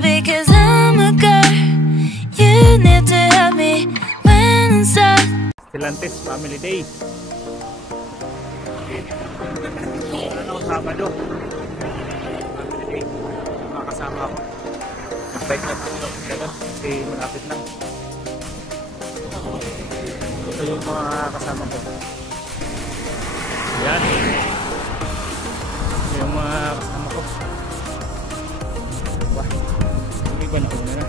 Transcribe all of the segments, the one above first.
because I'm a girl. You need to help me when I'm sad. Stellantis Family Day. Ano, Sabado. Family Day. Makakasama ako. Bike na tayo. Kasi malapit lang. Ito yung mga kasama ko. Yan. Ito yung mga kasama ko. Wah. Yung iba na una na.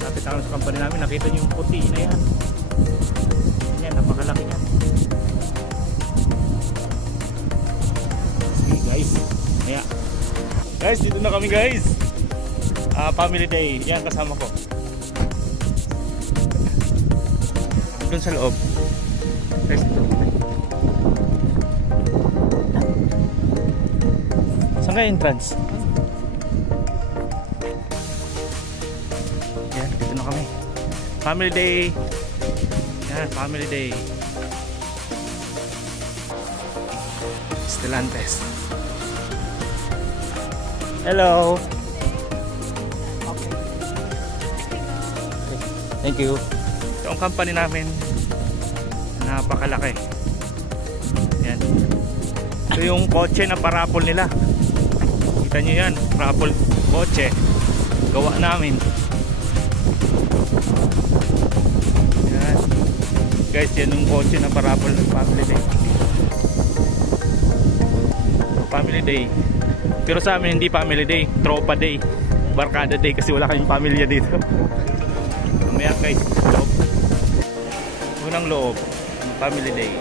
Lapit ako sa company namin. Nakita nyo yung puti na yan. Yan, napakalaki yan. Okay guys. Kaya. Guys, dito na kami guys. Family Day. Yan, kasama ko. Doon sa loob. Guys, dito. Saan kayo entrance? Yan, dito na kami. Family Day. Yan, Family Day. Stellantis. Hello. Okay. Thank you. Ito ang company namin. Napakalaki. Yan. Ito yung kotse na parapol nila. Kita nyo yan. Parapol kotse. Gawa namin. Yan. Guys, yan yung kotse na parapol ng Family Day. Family Day. Pero sa amin hindi Family Day, Tropa Day, Barkada Day kasi wala kaming pamilya dito. Mamaya guys, loob. Unang loob, Family Day.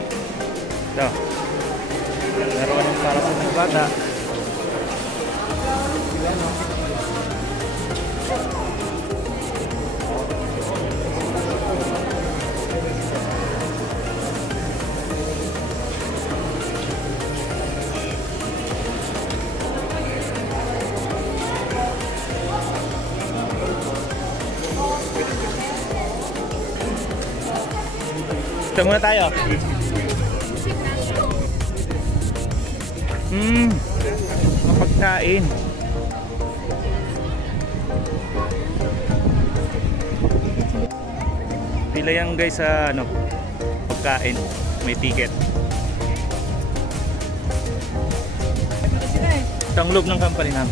Ito. Meron ng para sa mga bata. Ito muna tayo. Mapagkain. Pila yan guys sa ano, pagkain. May ticket. Ito ang loob ng company namin.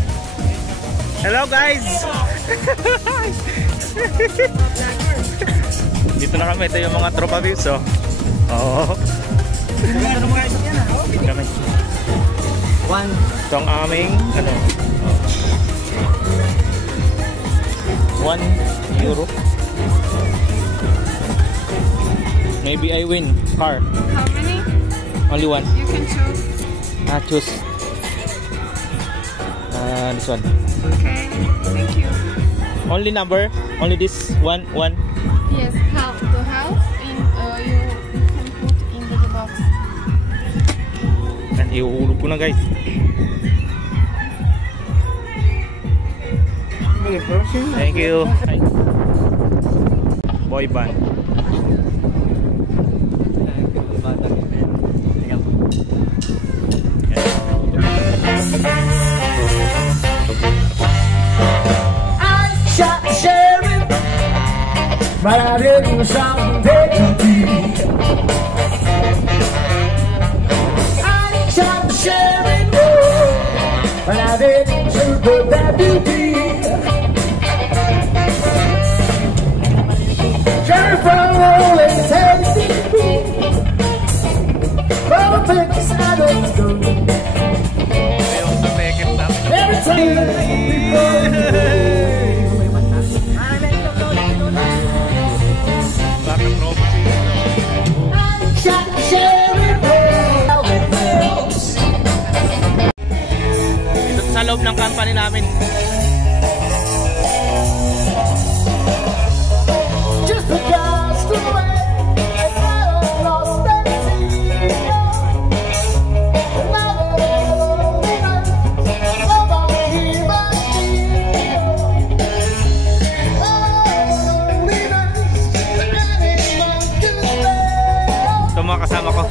Hello guys! Dito na kami, ito yung mga tropa views, oh. Oo. Kami. Ito ang aming, ano, €1. Maybe I win car. How many? Only one. You can choose. Choose. This one. Okay, thank you. Only number? Only this one? Yes, half the house in you can put in the box. And iuulog ko na guys. Thank you. Hi. Boy band. But I didn't sound dignity. I tried to share it more, but I didn't shoot the deputy. Jerry from always tasting food. Well, the things I don't do. Every time. Dito sa loob ng company namin. Ito mga kasama ko.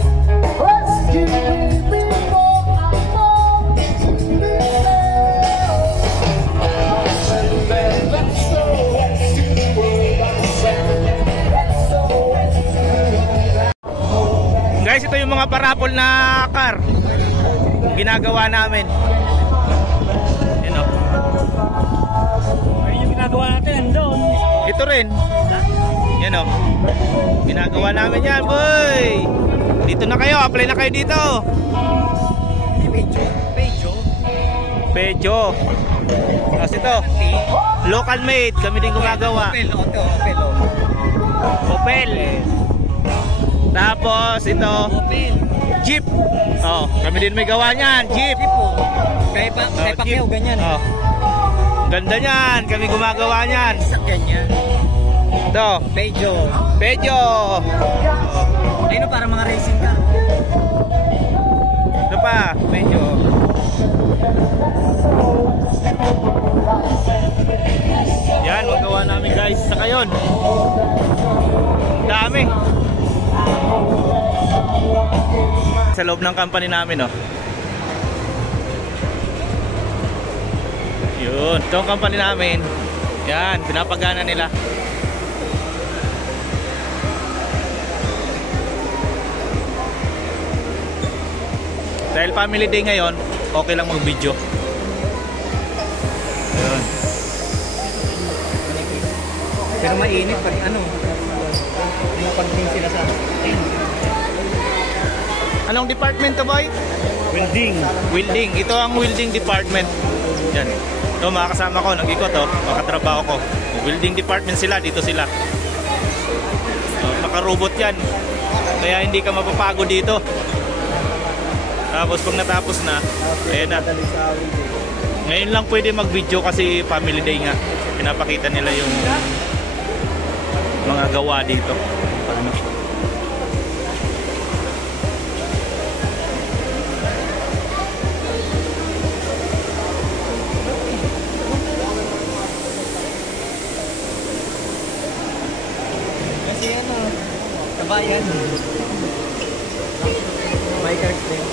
na car. Ginagawa namin. Yan o. Ayun yung ginagawa natin doon. Ito rin. Yan o. Ginagawa namin yan, boy. Dito na kayo. Apply na kayo dito. Pejo. Tapos ito. Local made. Kami din gumagawa. Opel. Tapos ito. Jeep. Oh, kami din may gawa niyan. Jeep. Kaya Pacquiao, ganyan. Oh. Ganda niyan. Kami gumagawa niyan. Ganyan. Ito. Pejo. Ayun para mga racing car. Ito pa. Pejo. Yan, magawa namin guys. Saka yun. Dami. Sa loob ng company namin, oh. Yun, ito ang company namin. Yan, pinapagana nila. Dahil family day ngayon, okay lang mag-video. Yun. Pero mainit pag ano. Pagding sila sa Anong department to, boy? Welding. Ito ang welding department. Yan. Ito mga kasama ko, nag-ikot oh, makatrabaho ko. Welding department sila, dito sila. So, naka-robot yan. Kaya hindi ka mapapagod dito. Tapos pag natapos na, ayan na. Ngayon lang pwede mag-video kasi family day nga. Pinapakita nila yung mga gawa dito. kasi ano, kabayan. Biker din.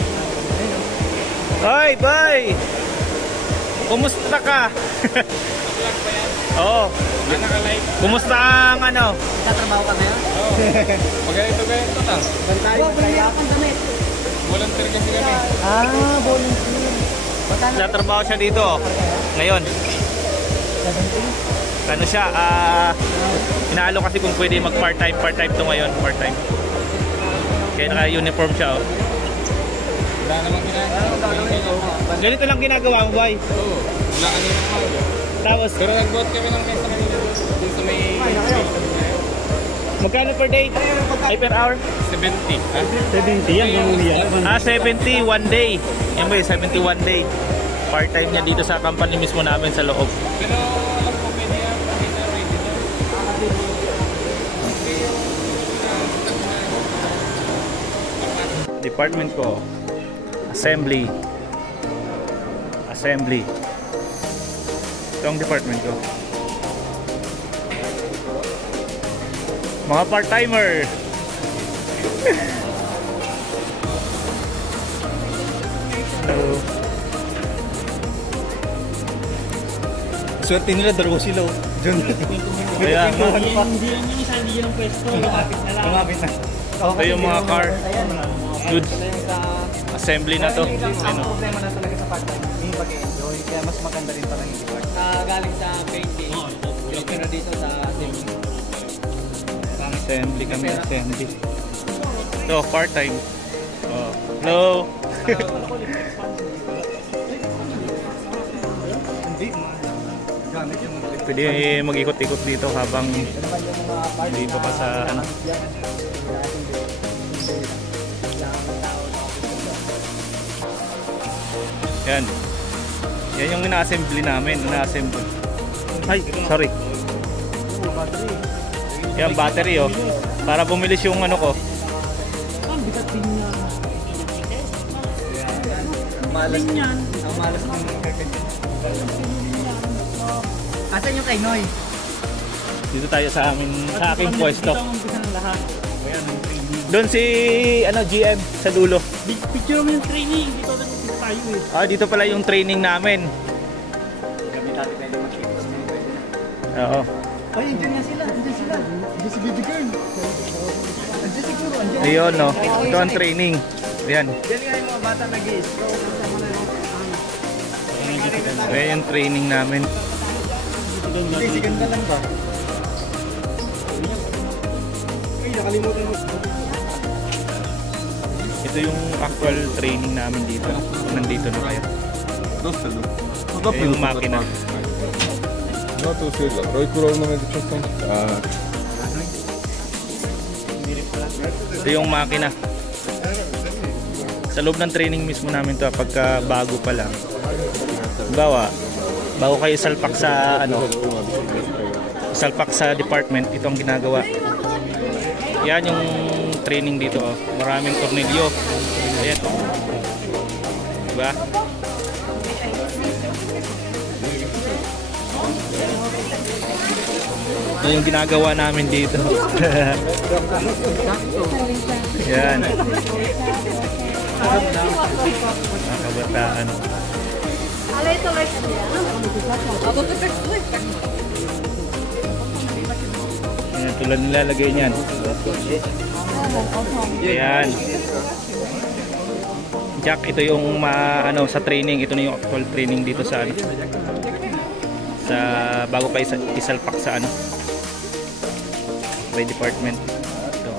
Hoy, boy! Kumusta ka? Oo. Kumusta ang ano? Tatrabaho ka ngayon? Oo. Ganito lang. Volunteer kasi kami. Volunteer. Natrabaho siya dito ngayon. Ano siya, inaalo kasi kung pwede mag part-time to ngayon, part-time. Kaya naka-uniform siya, oh. Wala namang ginagawa. Ganito lang ginagawa mo, boy. Oo. Wala kanina umaga. Tapos, Pero nag-vote kami ng kaysa kanina doon sa may magkano per day? Ay, per hour? 70. Ha? 70 yan, Ah, 70, one day. Yan ba, 71 day. Part-time niya dito sa company mismo namin sa loob. Pero alam ko pwede yan. Pwede na ready doon. Department ko, assembly. Ito ang department ko. Mga part-timer. Hello. Swerte nila, dalawa sila. Diyan. Kaya nga. Hindi yan yung isa, hindi yung pwesto. Lumapit na. Ito yung mga car goods. Assembly na to. Ang problema na talaga sa part-time, hindi pag-enjoy. Kaya mas maganda rin pala yung department. Galing sa painting. Pero dito sa assembly. Assembly kami, assembly. Ito, part-time. Oh. Hello. Pwede mag-ikot-ikot dito habang dito pa sa ano. Yan. Yan yung ina-assembly namin, ina-assemble. Ay, sorry. Yan, battery oh. Para bumilis yung ano ko. Malas niyan. Ang malas ng asan yung kay Noy? Dito tayo sa aking pwesto. Doon si ano GM sa dulo. Picture mo yung training. Dito tayo eh. Ah, dito pala yung training namin. Kami dati tayo makikita sa mga pwede na. Oo. Ay, andyan nga sila. Andyan sila. Andyan si baby girl. Andyan siguro. Andyan. Ayun no. Ito ang training. Ayan. Diyan nga yung mga bata nag-i-stroke. Ayan yung training namin. Hindi, ganda lang ba? Ay, nakalimutan mo. Ito yung actual training namin dito. Nandito na kayo. Yung makina. Ito yung makina. Sa loob ng training mismo namin to, pagka bago pa lang. Bago kayo salpak sa salpak sa department, ito ang ginagawa. Yan yung training dito, oh. Maraming tornilyo. Ayan. Diba? Ito yung ginagawa namin dito. Yan. Nakabataan. Ayan, tulad nilalagay niyan. Ayan. Jack, ito yung sa training. Ito na yung actual training dito sa sa bago kayo isalpak sa by department. Ito.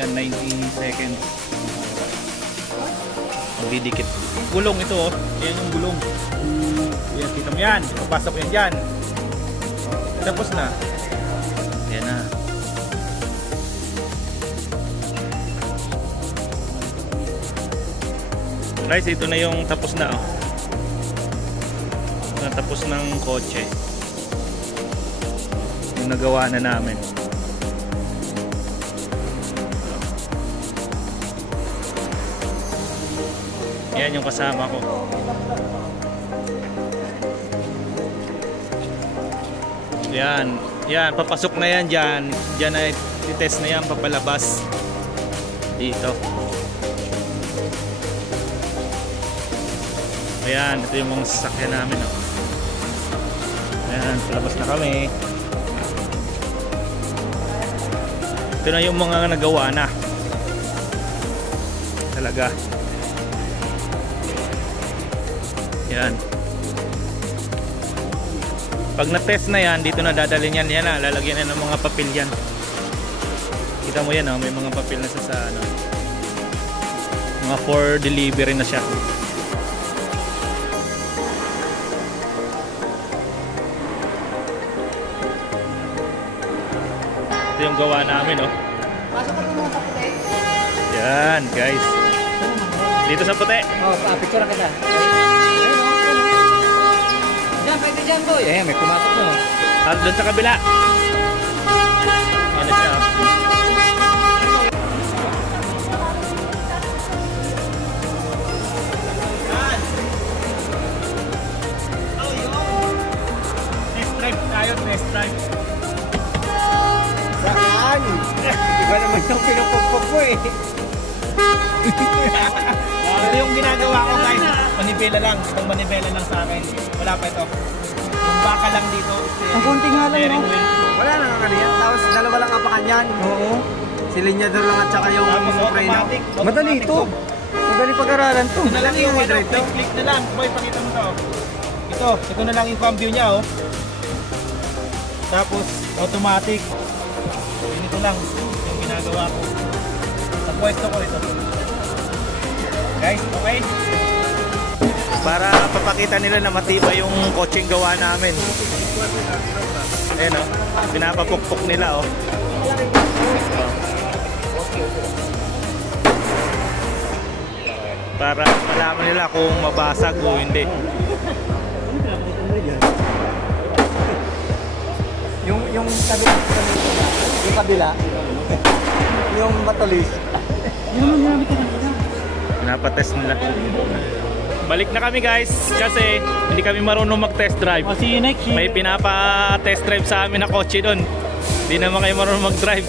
Yan, 90 seconds. Magdidikit. Gulong ito, oh. Yan yung gulong. Yan, kita mo yan. Papasok yan dyan. Tapos na. Yan na. Guys, ito na yung tapos na, oh. Natapos ng kotse. Yung nagawa na namin. Yan yung kasama ko. Yan. Yan, papasok na yan dyan. Dyan na i-test na yan, papalabas. Dito. Ayan, ito yung mga sasakyan namin, oh. Ayan, palabas na kami. Ito na yung mga nagawa na. Talaga. Yan. Pag na-test na yan, dito na dadalhin yan. Yan na, lalagyan na ng mga papel yan. Kita mo yan, oh, may mga papel na sa mga for delivery na siya. Ito yung gawa namin, oh. Yan, guys. Dito sa puti. Oh, picture kita. Diyan, pwede dyan, boy. Eh, may pumasok na, oh. At doon sa kabila. Yan na siya. Test drive tayo, test drive. Saan? Iba naman yung pinupupok mo, eh. Ito yung ginagawa ko, guys. Manibela lang. Itong manibela lang sa akin. Wala pa ito. Yung baka lang dito. Ang konti nga lang, Steering no? wheel. Wala na nga yan. Tapos dalawa lang apakan yan. Oo. Si linyador lang at saka yung Tapos preno. automatic. Madali ito. Madali pag-aralan to. Ito na lang yung drive to. click na lang. Boy, pakita mo to. Ito na lang yung cambio niya, oh. Tapos automatic. Ganito lang yung ginagawa ko. Sa pwesto ko ito. Guys, okay? Para papakita nila na matibay yung kotseng gawa namin. Ayan, oh. Pinapapukpok nila, oh. Para malaman nila kung mabasag o hindi. Yung kabila. Yung kabila. Yung matulis. Pinapatest nila. Balik na kami, guys, kasi hindi kami marunong mag-test drive. May pinapa-test drive sa amin na kotse doon. Hindi naman kayo marunong mag-drive.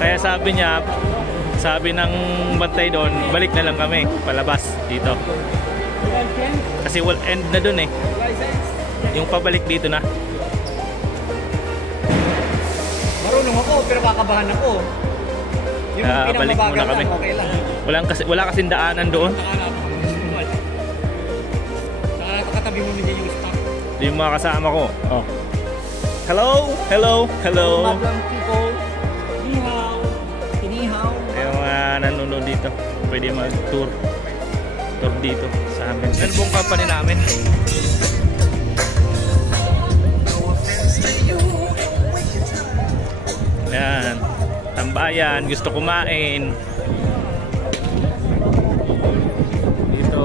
Kaya sabi ng bantay doon, balik na lang kami palabas dito. Kasi will end na doon, eh. Yung pabalik dito na. Marunong ako pero kakabahan ako. Yung balik muna pinamabagal kami. lang, okay lang. Wala kasing daanan doon. Nakakatabi mo niya yung stock. Yung mga kasama ko. Oh. Hello, hello, hello. Madam people, nihaw, tinihaw. Yung mga nanonood dito, pwede mag-tour. Tour dito sa amin. Ano pong company namin? Ayan. Tambayan, gusto kumain. Dito.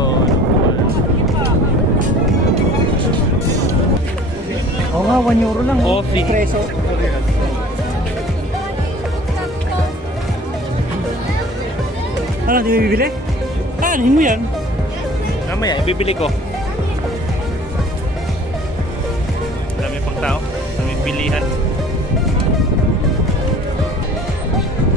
Oo nga, 1 euro lang. Coffee. Preso. Ano, di mo bibili? Ano mo yan? Mamaya, ibibili ko. Dami pang tao. Dami bilihan.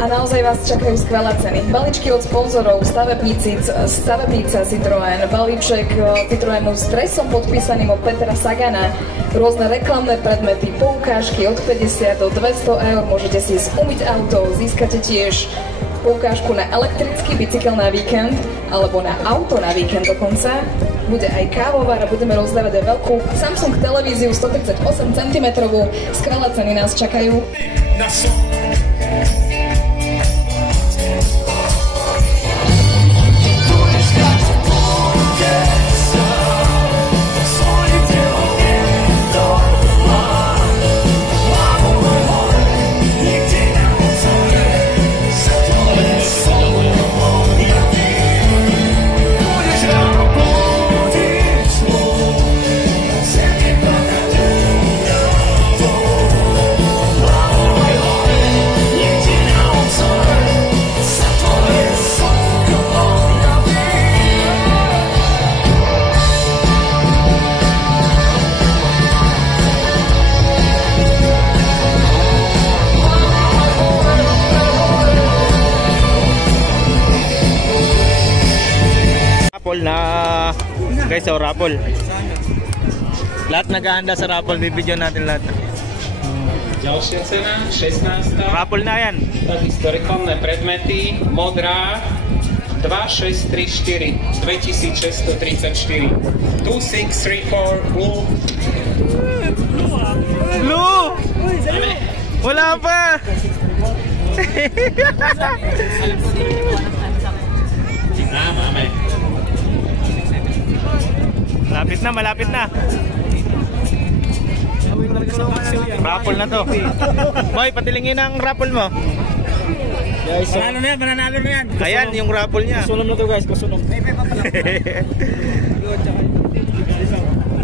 A naozaj vás čakajú skvelé ceny. Balíčky od sponzorov, stavebnica Citroën, balíček Citroënu s dresom podpísaným od Petra Sagana, rôzne reklamné predmety, poukážky od 50 do 200 eur, môžete si umyť auto, získate tiež poukážku na elektrický bicykel na víkend, alebo na auto na víkend dokonca. Bude aj kávovar a budeme rozdávať aj veľkú Samsung televíziu 138 cm. Skvelé ceny nás čakajú. Na guys, so raffle. Lahat naghahanda sa raffle, bibigyan natin lahat. Ďalšia cena, 16. Raffle na yan. Takisto reklamné predmety, modrá 2634, 2634. 2634, blue. Blue! Wala pa! Máme. Malapit na, malapit na. Raffle na to. Boy, patilingin ang raffle mo. Guys, manalo na yan, mananalo na yan. Ayan, yung raffle niya. Kusunom na to guys, kusunom.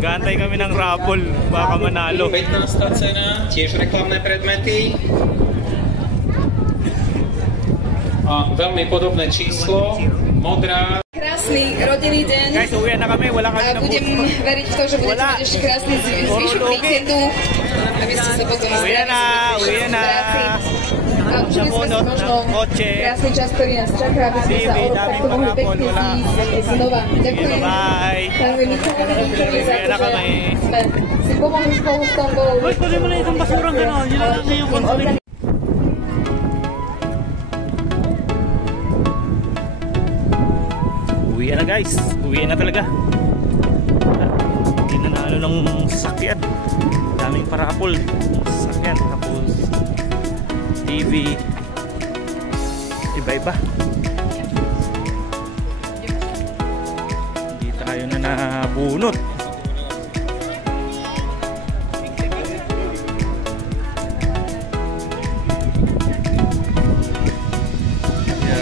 Gantay kami ng raffle, baka manalo. 15. cena, tiež reklamné predmety. A veľmi podobné číslo, modrá. Krásny rodinný deň. Guys, uwi na kami, wala kami A na budem veriť v to, že budete mať ešte krásny zvyšok víkendu, aby ste sa potom uwi na. A užili sme si možno krásny čas, ktorý nás čaká, aby sme sa o rok takto mohli pekne zísť znova. Ďakujem. Pánovi Michalovi Rinčovi za to, že sme si pomohli spolu s Tombou. Pwede mo na itong basurang gano'n, yun lang na yung konsulit. Uwi na guys, uwi na talaga. Hindi na naano ng sasakyan. Daming parapol sasakyan, tapos TV, iba-iba. Hindi tayo na nabunot. Kaya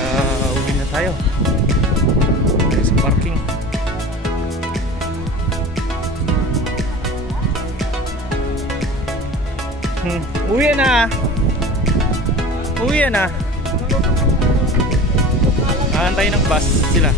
uwi na tayo. Parking. Uwi na. Uwi na. Aantay ng bus sila.